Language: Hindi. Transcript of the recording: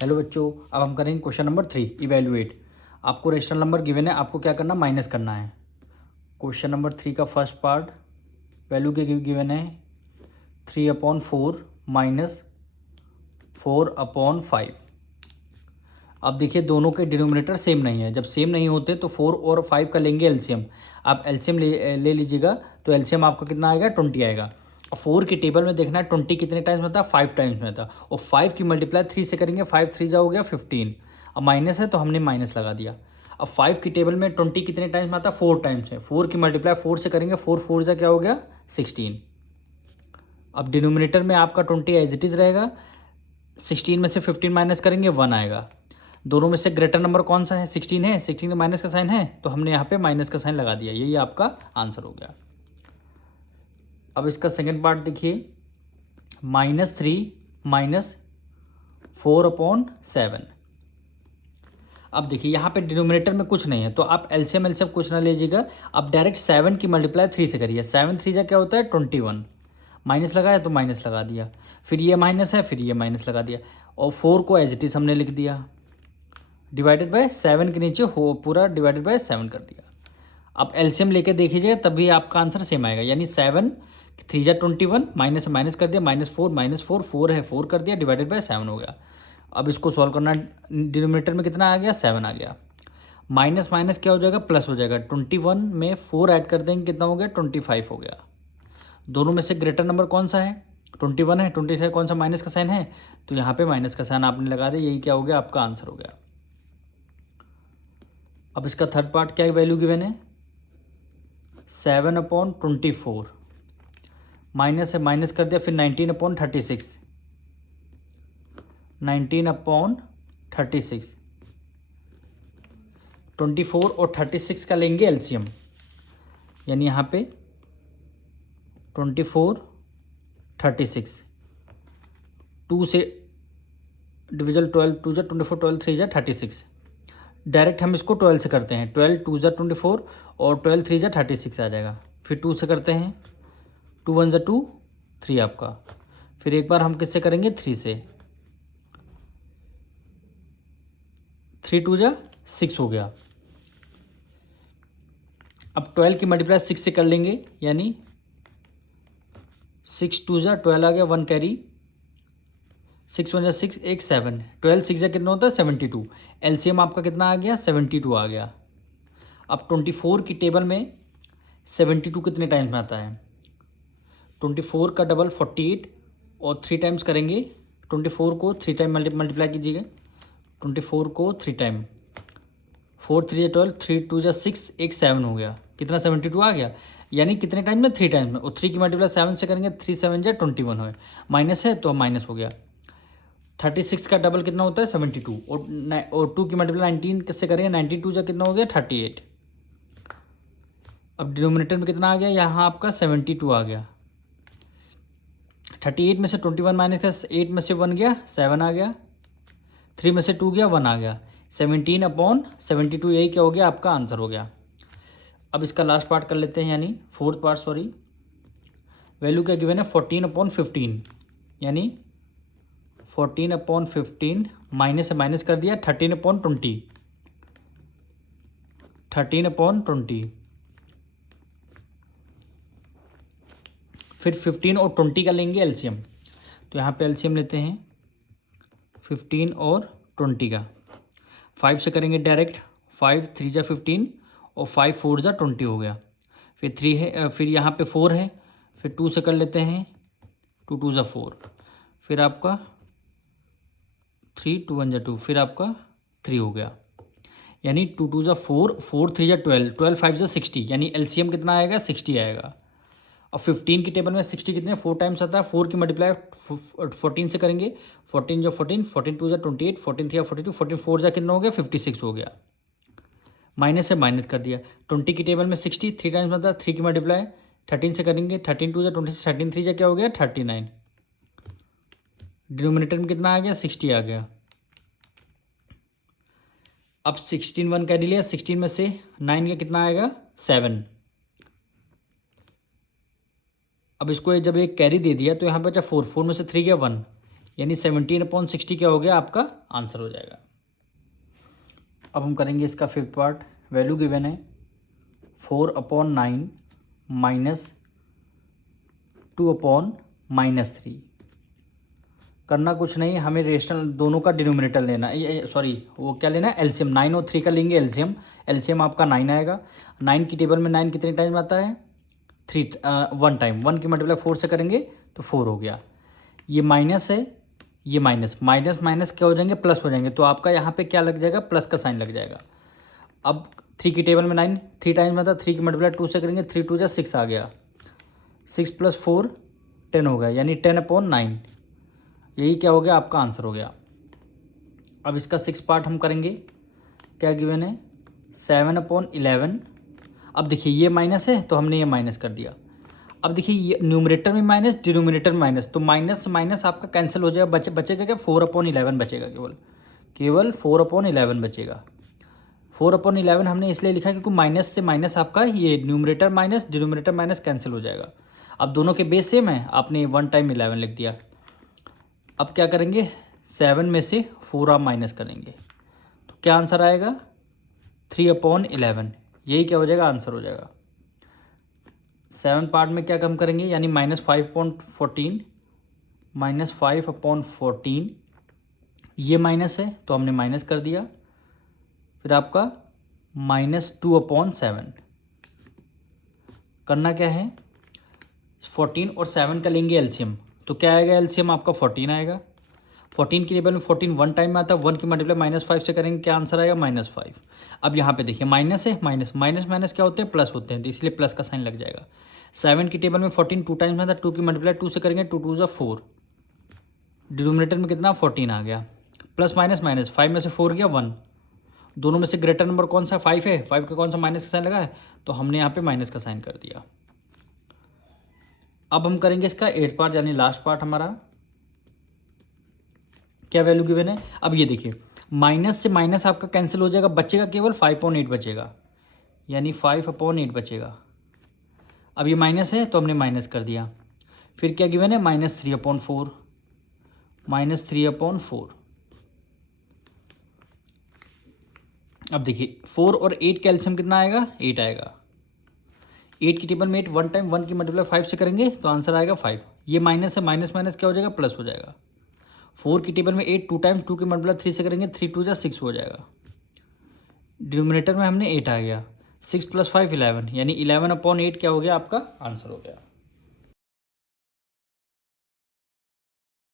हेलो बच्चों, अब हम करेंगे क्वेश्चन नंबर 3 इवेल्युएट। आपको रेशनल नंबर गिवन है, आपको क्या करना, माइनस करना है। क्वेश्चन नंबर 3 का फर्स्ट पार्ट, वैल्यू के गिवन है 3/4 माइनस 4/5। अब देखिए दोनों के डिनोमिनेटर सेम नहीं है। जब सेम नहीं होते तो 4 और 5 का लेंगे एलसीएम। आप एलसीएम ले लीजिएगा तो एलसीएम आपका कितना आएगा, 20 आएगा। और 4 की टेबल में देखना है 20 कितने टाइम्स में था, 5 टाइम्स में था। और 5 की मल्टीप्लाई 3 से करेंगे, 5 3 जा हो गया 15। अब माइनस है तो हमने माइनस लगा दिया। अब 5 की टेबल में 20 कितने टाइम्स में आता, 4 टाइम्स है। 4 की मल्टीप्लाई 4 से करेंगे, 4 4 जा क्या हो गया 16। अब डिनोमिनेटर में आपका 20 एज इट इज़ रहेगा। 16 में से 15 माइनस करेंगे, 1 आएगा। दोनों में से ग्रेटर नंबर कौन सा है, 16 है। 16 का माइनस का साइन है तो हमने यहाँ पे माइनस का साइन लगा दिया। यही आपका आंसर हो गया। अब इसका सेकंड पार्ट देखिए, -3 माइनस 4/7। अब देखिए यहाँ पे डिनोमिनेटर में कुछ नहीं है तो आप एलसीएम एलसीएम कुछ ना लीजिएगा। आप डायरेक्ट 7 की मल्टीप्लाई 3 से करिए। 7 3 जा क्या होता है 21। माइनस लगाया तो माइनस लगा दिया, फिर ये माइनस है, फिर ये माइनस लगा दिया। और 4 को एज इट इज हमने लिख दिया, डिवाइडेड बाय 7 के नीचे हो पूरा डिवाइडेड बाय 7 कर दिया। अब एलसीएम लेके देखिए तभी आपका आंसर सेम आएगा। यानी 7 3 जा 21, माइनस से माइनस कर दिया, -4 4 है 4 कर दिया, डिवाइडेड बाय 7 हो गया। अब इसको सॉल्व करना, डिनोमिनेटर में कितना आ गया 7 आ गया। माइनस माइनस क्या हो जाएगा, प्लस हो जाएगा। 21 में 4 ऐड कर देंगे, कितना हो गया 25 हो गया। दोनों में से ग्रेटर नंबर कौन सा है, 21 है। 20 से कौन सा माइनस का साइन है तो यहाँ पे माइनस का साइन आपने लगा दिया। यही क्या हो गया, आपका आंसर हो गया। अब इसका थर्ड पार्ट क्या वैल्यू गिवन है, 7/24। माइनस से माइनस कर दिया, फिर 19/36। 19/36। 24 और 36 का लेंगे एलसीएम। यानी यहाँ पे 24 36, 2 से डिविजल 12 2 जा 24, 12 3 जा 36। डायरेक्ट हम इसको 12 से करते हैं। 12 2 जा 24 और 12 3 जा 36 आ जाएगा। फिर 2 से करते हैं, 2 1 जा 2 3 आपका। फिर एक बार हम किससे करेंगे, 3 से। 3 2 जा 6 हो गया। अब 12 की मल्टीप्लाई 6 से कर लेंगे, यानी 6 2 जा 12 आ गया, 1 कैरी, 6 1 जा 6, 1 7, 12 6 जा कितना होता है 72। एलसीएम आपका कितना आ गया, 72 आ गया। अब 24 की टेबल में 72 कितने टाइम्स में आता है, 24 का डबल 48 और 3 टाइम्स करेंगे। 24 को 3 टाइम मल्टीप्लाई कीजिएगा। 24 को 3 टाइम, 4 3 जा 12, 3 2 जा 6, 1 7 हो गया। कितना 72 आ गया। यानी कितने टाइम में, 3 टाइम में। और 3 की मल्टीप्लाई 7 से करेंगे, 3 7 जा 21 हो। माइनस है तो माइनस हो गया। 36 का डबल कितना होता है 72। और 2 की मल्टीप्लाई 19 से करेंगे, 92 जा कितना हो गया 38। अब डिनोमिनेटर में कितना आ गया, यहाँ आपका 72 आ गया। 38 में से 21 माइनस का 8 में से 1 गया, 7 आ गया। 3 में से 2 गया, 1 आ गया। 17/72, यही क्या हो गया, आपका आंसर हो गया। अब इसका लास्ट पार्ट कर लेते हैं, यानी फोर्थ पार्ट, सॉरी। वैल्यू क्या गिवन है, 14/15। यानी 14/15 माइनस से माइनस कर दिया, 13/20। 13/20। फिर 15 और 20 का लेंगे एलसीएम। तो यहाँ पे एलसीएम लेते हैं 15 और 20 का। 5 से करेंगे डायरेक्ट, 5 3 जा 15 और 5 4 जा 20 हो गया। फिर 3 है, फिर यहाँ पे 4 है, फिर 2 से कर लेते हैं, 2 2 जा 4, फिर आपका 3 2 1 जा 2, फिर आपका 3 हो गया। यानी 2 2 जा 4, 4 3 जा 12, 12 5 जा 60। यानी एलसीएम कितना आएगा, 60 आएगा। और 15 की टेबल में 60 कितने 4 टाइम्स आता है। 4 की मल्टीप्लाई 14 से करेंगे, 14 जो 14, 14 2 जा 28, 14 3 जा 42, 14 4 जा कितना हो गया 56 हो गया। माइनस से माइनस कर दिया। 20 की टेबल में 60 3 टाइम्स आता है। 3 की मल्टीप्लाई 13 से करेंगे, 13 2 जा 26, 13 3 जा क्या हो गया 39। डिनोमिनेटर में कितना आ गया, 60 आ गया। अब 16 1 कैरी लिया, 16 में से 9 का कितना आएगा 7। अब इसको जब एक कैरी दे दिया तो यहाँ पे बचा 4, 4 में से 3 गया 1, यानी 17/60 क्या हो गया आपका आंसर हो जाएगा। अब हम करेंगे इसका फिफ्थ पार्ट। वैल्यू गिवन है 4/9 माइनस 2/-3। करना कुछ नहीं, हमें रेशनल दोनों का डिनोमिनेटर लेना है, सॉरी वो क्या लेना है, एलसीएम। 9 और 3 का लेंगे एलसीएम। एलसीएम आपका 9 आएगा। 9 की टेबल में 9 कितने टाइम आता है, 3 1 टाइम। 1 की मल्टीप्लाई 4 से करेंगे तो 4 हो गया। ये माइनस है, ये माइनस माइनस माइनस क्या हो जाएंगे, प्लस हो जाएंगे। तो आपका यहाँ पे क्या लग जाएगा, प्लस का साइन लग जाएगा। अब 3 की टेबल में 9 3 टाइम आता है, 3 की मल्टीप्लाई 2 से करेंगे, 3 2 जा 6 आ गया। 6 + 4 10 हो गया, यानी 10/9। यही क्या हो गया आपका आंसर हो गया। अब इसका 6 पार्ट हम करेंगे। क्या गिवन है 7/11। अब देखिए ये माइनस है तो हमने ये माइनस कर दिया। अब देखिए ये न्यूमरेटर में माइनस, डिनोमिनेटर में माइनस, तो माइनस माइनस आपका कैंसिल हो जाएगा। बचेगा क्या, 4/11 बचेगा, केवल 4/11 बचेगा। 4/11 हमने इसलिए लिखा क्योंकि माइनस से माइनस आपका ये numerator minus denominator minus cancel हो जाएगा। अब दोनों के बेस सेम है, आपने 1 टाइम 11 लिख दिया। अब क्या करेंगे, 7 में से 4 आप माइनस करेंगे तो क्या आंसर आएगा, 3/11। यही क्या हो जाएगा, आंसर हो जाएगा। 7 पार्ट में क्या कम करेंगे, यानी -5/14 -5/14। ये माइनस है तो हमने माइनस कर दिया। फिर आपका -2/7। करना क्या है, 14 और 7 का लेंगे एलसीएम। तो क्या आएगा, एलसीएम आपका 14 आएगा। 14 की टेबल में 14 1 टाइम में आता है, 1 की मल्टीप्लाई -5 से करेंगे, क्या आंसर आएगा, -5। अब यहाँ पे देखिए माइनस है, माइनस माइनस माइनस क्या होते हैं, प्लस होते हैं, तो इसलिए प्लस का साइन लग जाएगा। 7 की टेबल में 14 2 टाइम्स में आता है, 2 की मल्टीप्लाई 2 से करेंगे, 2 2 जा 4। डिनोमिनेटर में कितना, 14 आ गया। प्लस माइनस माइनस, 5 में से 4 गया 1। दोनों में से ग्रेटर नंबर कौन सा, 5 है। 5 का कौन सा माइनस का साइन लगा है, तो हमने यहाँ पे माइनस का साइन कर दिया। अब हम करेंगे इसका 8 पार्ट, यानी लास्ट पार्ट हमारा। क्या वैल्यू गिवन है, अब ये देखिए माइनस से माइनस आपका कैंसिल हो जाएगा, बचेगा केवल 5/8 बचेगा, यानी 5/8 बचेगा। अब ये माइनस है तो हमने माइनस कर दिया। फिर क्या गिवन है, -3/4 -3/4। अब देखिए 4 और 8 का एलसीएम कितना आएगा, 8 आएगा। 8 की टेबल में 8 1 टाइम, 1 की मल्टीप्लाई 5 से करेंगे तो आंसर आएगा 5। ये माइनस है, माइनस माइनस क्या हो जाएगा, प्लस हो जाएगा। 4 की टेबल में 8 2 टाइम्स, 2 की मल्टीप्लाई 3 से करेंगे, 3 2 जा 6 हो जाएगा। डिनोमिनेटर में हमने 8 आ गया। 6 + 5 11, यानी 11/8 क्या हो गया आपका आंसर हो गया।